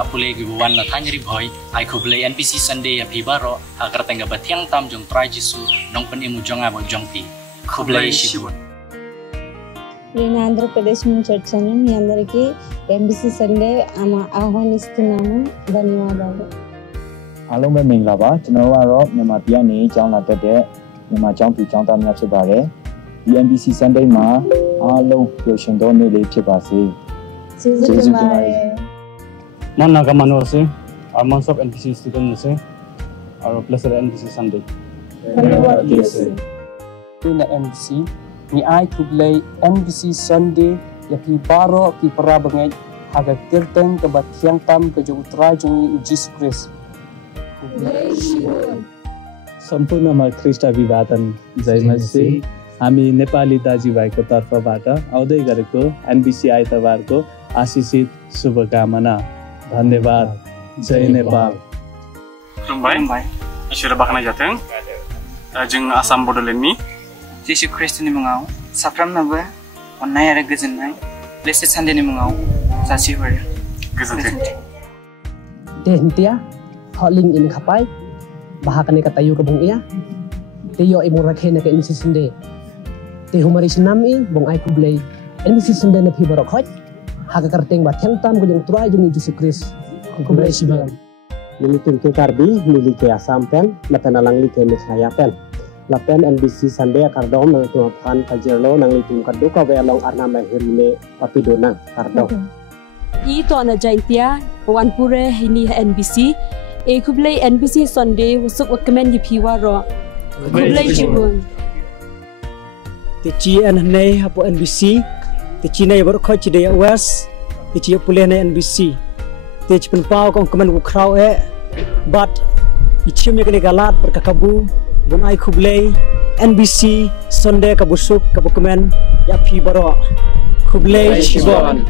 Anga pulai gibuan na tanyari boy ay kublay NPC Sunday ya pibaro agar tengah batiang tam jong try jisu nong penimu jong abo jong pi kublay shibun. నేను ఆంధ్రప్రదేశ్ నుంచి వచ్చాను. మీ అందరికీ MBC Sunday ఆహ్వానిస్తున్నాము. ధన్యవాదాలు.အားလုံးပဲမင်္ဂလာပါကျွန်တော်ကတော့မြန်မာပြည်ကနေကျောင်းလာတက်တဲ့မြန်မာကျောင်းသူကျောင်းသားများဖြစ်ပါတယ်ဒီ MBC Sunday မှာအားလုံးပျော်ရွှင်သောနေ့လေးဖြစ်ပါစေကျေးဇူးတင်ပါတယ်မနကမနောစေအမန်ဆော့ MBC studentစေour blessed MBC Sunday ဒီနေ့ MBC ni ai kublay MBC Sunday ya pi baro pi para bangai haga tirteng ke batiang tam ke jutra jungi Jesus Christ सम्पूर्ण ख्रीष्ट अभिवादन जय मसी हामी नेपाली दाजुभाइको तर्फबाट आउँदै गरेको एनबीसी आइतबारको आशिषित शुभकामना धन्यवाद जय नेपाल खुलुमबाय इसोर बाखनाय जाथों जों आसाम बड'लेण्डनि जिसु ख्रीष्टनि मुङाव साफ्रोमनोबो अननाय आरो गोजोननाय ब्लेसेड सानडेनि मुङाव जासिहरो गोजोनथों देहन्तिया हलिंग इन खापाय bahakane katayu ke bong ia teyo imu rakhene ke NBC Sunday te humari sinami bong ai kublay NBC Sunday na phibaro khoj haga karteng ba thang tam gojong trai jong Jesus Christ kublay siban nilitum ke karbi nili ke asam pen natanalang li ke mikhaya pen lapen NBC Sunday kardom nang tuhan kajerlo nang litum kaduka we along arna mahirine papidona kardo ito na jaintia wanpure hini NBC kublay NBC Sunday wasuk wakamen yipiwa ro kublay chibun te chi an nei hapo NBC te chi nei bar kho chi de was te chi pule nei NBC te chi pen pau kong kamen ku krau but ichim ye kene galat berkakabu bon ai kublay NBC Sunday kabusuk kabukamen ya pi baro kublay chibun